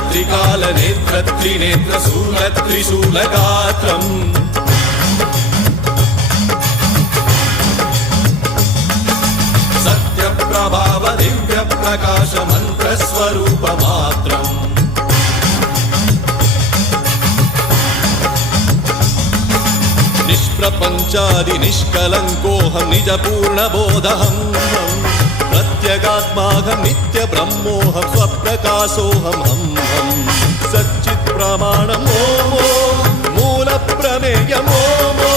त्रिकालनेत्रत्रिनेत्रशूलत्रिशूलगात्रम् सत्यप्रभाव दिव्यप्रकाश मन्त्रस्वरूपमात्रम् निष्प्रपञ्चादि निष्कलङ्कोऽहं निजपूर्णबोधहं प्रत्यगात्माहं नित्यब्रह्मोऽहं स्वप्रकाशोऽहं सच्चित्प्रमाणम् ॐ मूलप्रमेयम् ॐ